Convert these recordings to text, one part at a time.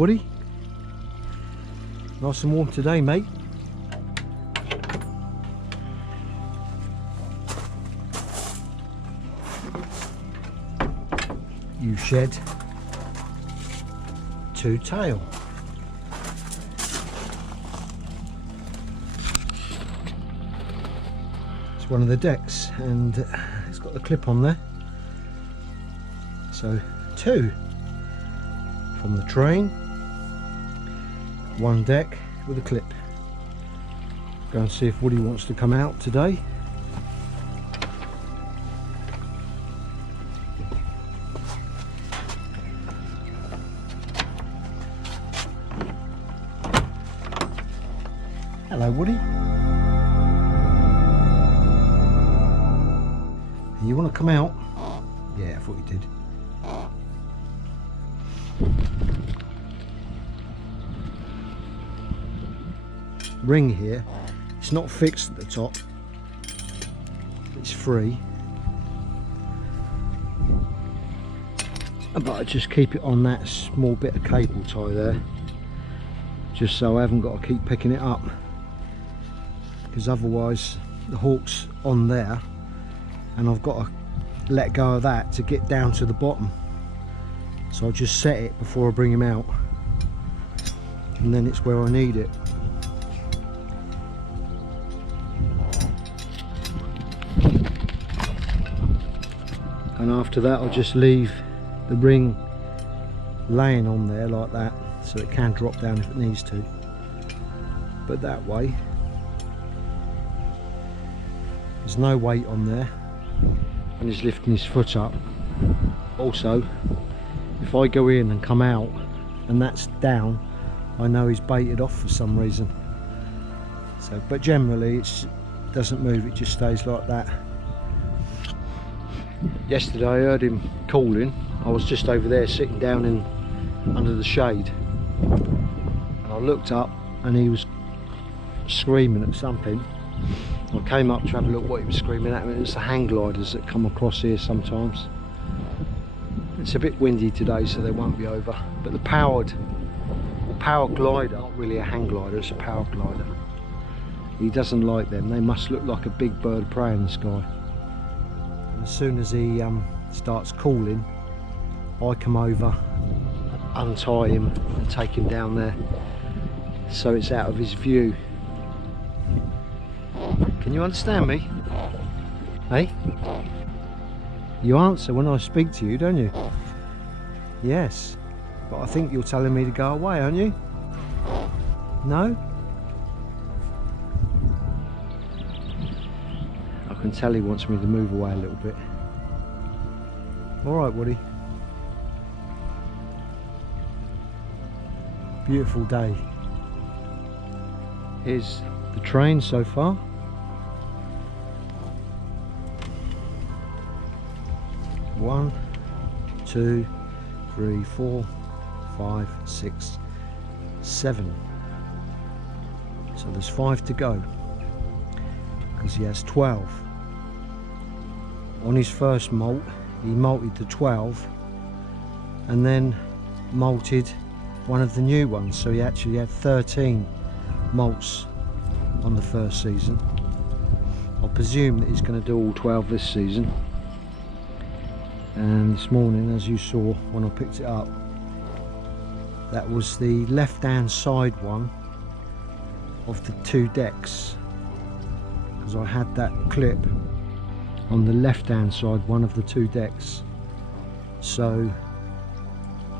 Woody. Nice and warm today, mate. You shed 2 tail. It's one of the decks and it's got the clip on there. So 2 from the train, 1 deck with a clip. Go and see if Woody wants to come out today. Hello, Woody. You want to come out? Yeah, I thought you did. Ring here, it's not fixed at the top, it's free, but I just keep it on that small bit of cable tie there, just so I haven't got to keep picking it up, because otherwise the hook's on there and I've got to let go of that to get down to the bottom. So I'll just set it before I bring him out, and then it's where I need it. And after that I'll just leave the ring laying on there like that, so it can drop down if it needs to. But that way there's no weight on there and he's lifting his foot up. Also, if I go in and come out and that's down, I know he's baited off for some reason. So, but generally it doesn't move, it just stays like that. Yesterday I heard him calling. I was just over there sitting down under the shade, and I looked up and he was screaming at something. I came up to have a look what he was screaming at, and it was the hang gliders that come across here sometimes. It's a bit windy today, so they won't be over, but the power glider, not really a hang glider, it's a power glider. He doesn't like them, they must look like a big bird of prey in the sky. As soon as he starts calling, I come over, untie him and take him down there so it's out of his view. Can you understand me? Hey? You answer when I speak to you, don't you? Yes, but I think you're telling me to go away, aren't you? No? I can tell he wants me to move away a little bit. Alright, Woody. Beautiful day. Here's the train so far. One, 2, 3, 4, 5, 6, 7. So there's 5 to go, because he has 12. On his first molt, he molted the 12 and then molted one of the new ones, so he actually had 13 molts on the first season. I presume that he's going to do all 12 this season. And this morning, as you saw when I picked it up, that was the left hand side one of the 2 decks, because I had that clip on the left hand side one of the 2 decks. So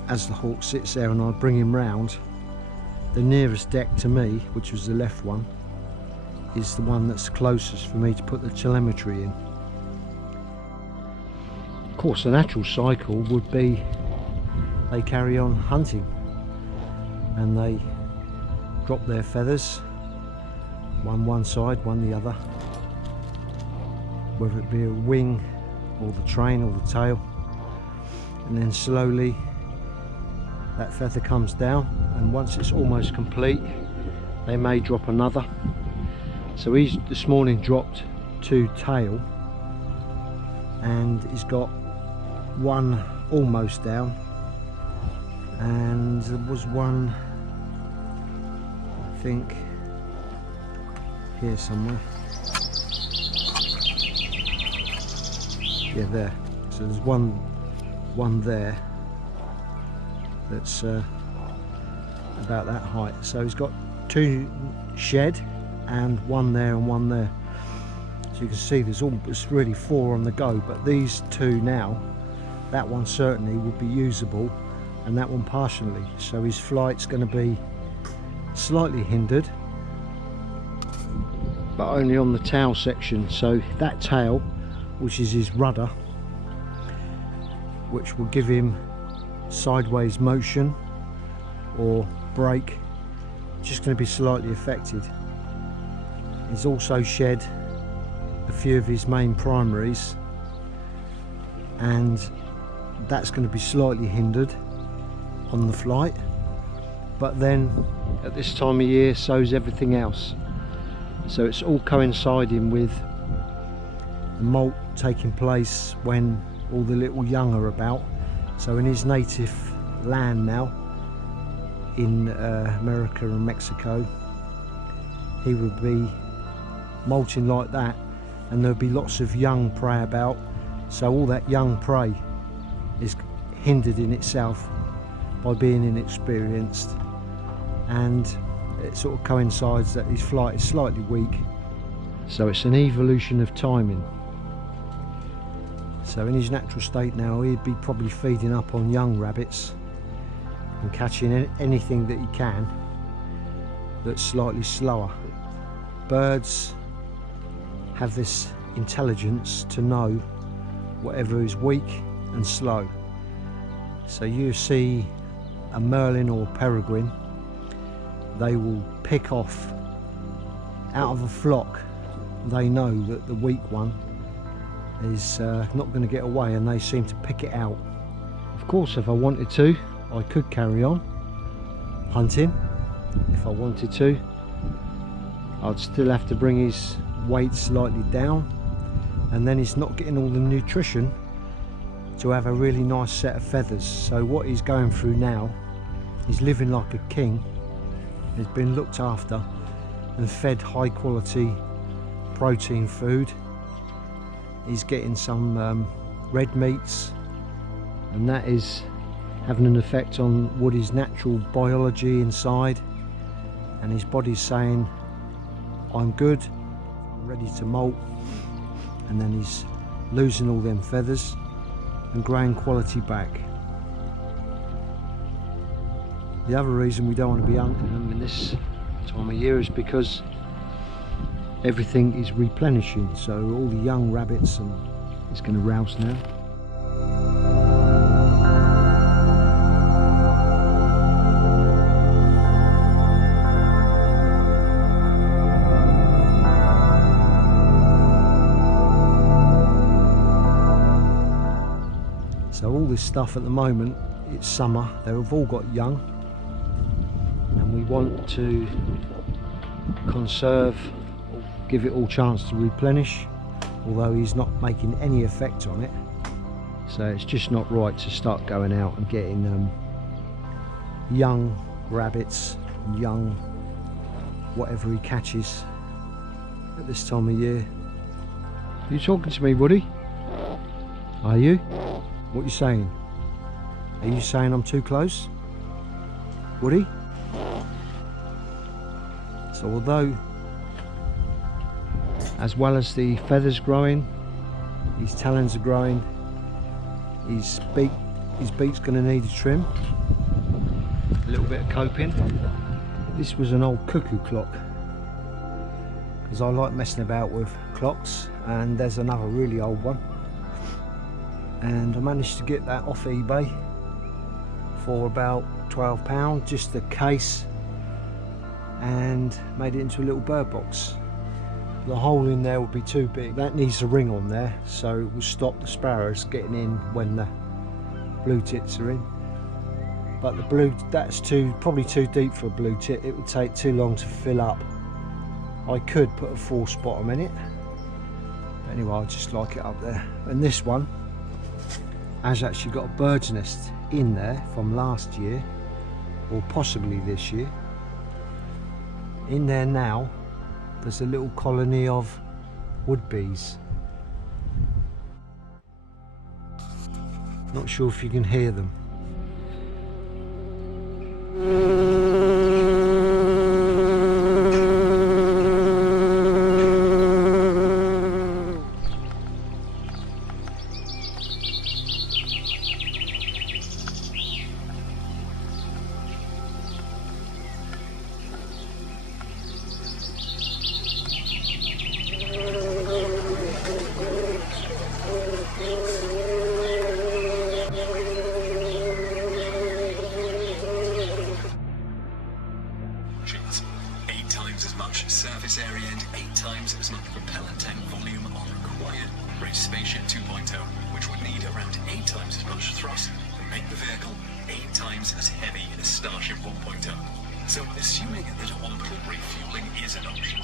as the hawk sits there and I bring him round, the nearest deck to me, which was the left one, is the one that's closest for me to put the telemetry in. Of course, the natural cycle would be they carry on hunting and they drop their feathers, one side, one the other, whether it be a wing or the train or the tail, and then slowly that feather comes down, and once it's almost complete they may drop another. So he's this morning dropped 2 tail and he's got 1 almost down and there was one, I think, here somewhere. Yeah, there. So there's one there that's about that height. So he's got two shed and one there and one there. So you can see there's almost really 4 on the go, but these 2 now, that one certainly would be usable and that one partially. So his flight's going to be slightly hindered, but only on the tail section. So that tail, which is his rudder, which will give him sideways motion or brake, just going to be slightly affected. He's also shed a few of his main primaries, and that's going to be slightly hindered on the flight. But then at this time of year, so's everything else. So it's all coinciding with the molt taking place when all the little young are about. So in his native land now, in America and Mexico, he would be molting like that, and there'll be lots of young prey about. So all that young prey is hindered in itself by being inexperienced, and it sort of coincides that his flight is slightly weak. So it's an evolution of timing. So in his natural state now, he'd be probably feeding up on young rabbits and catching anything that he can that's slightly slower. Birds have this intelligence to know whatever is weak and slow. So you see a merlin or peregrine, they will pick off out of a flock. They know that the weak one is not going to get away, and they seem to pick it out. Of course, if I wanted to, I could carry on hunting. If I wanted to, I'd still have to bring his weight slightly down, and then he's not getting all the nutrition to have a really nice set of feathers. So what he's going through now, he's living like a king. He's been looked after and fed high quality protein food. He's getting some red meats, and that is having an effect on what his natural biology inside, and his body's saying, I'm good, I'm ready to molt. And then he's losing all them feathers and growing quality back. The other reason we don't want to be hunting them in this time of year is because everything is replenishing. So all the young rabbits, and it's going to rouse now. So all this stuff at the moment, it's summer, they've all got young, and we want to conserve, give it all chance to replenish, although he's not making any effect on it. So it's just not right to start going out and getting young rabbits, young whatever he catches at this time of year. Are you talking to me, Woody? Are you? What are you saying? Are you saying I'm too close, Woody? So although, as well as the feathers growing, his talons are growing, his beak's going to need a trim, a little bit of coping. This was an old cuckoo clock, because I like messing about with clocks, and there's another really old one, and I managed to get that off eBay for about £12, just the case, and made it into a little bird box. The hole in there will be too big. That needs a ring on there, so it will stop the sparrows getting in when the blue tits are in. But the blue, that's probably too deep for a blue tit. It would take too long to fill up. I could put a false bottom in it, but anyway, I just like it up there. And this one has actually got a bird's nest in there from last year, or possibly this year. In there now, there's a little colony of wood bees. Not sure if you can hear them. As much surface area and 8 times as much propellant tank volume are required for a Spaceship 2.0, which would need around 8 times as much thrust to make the vehicle 8 times as heavy as Starship 1.0. So assuming that orbital refueling is an option,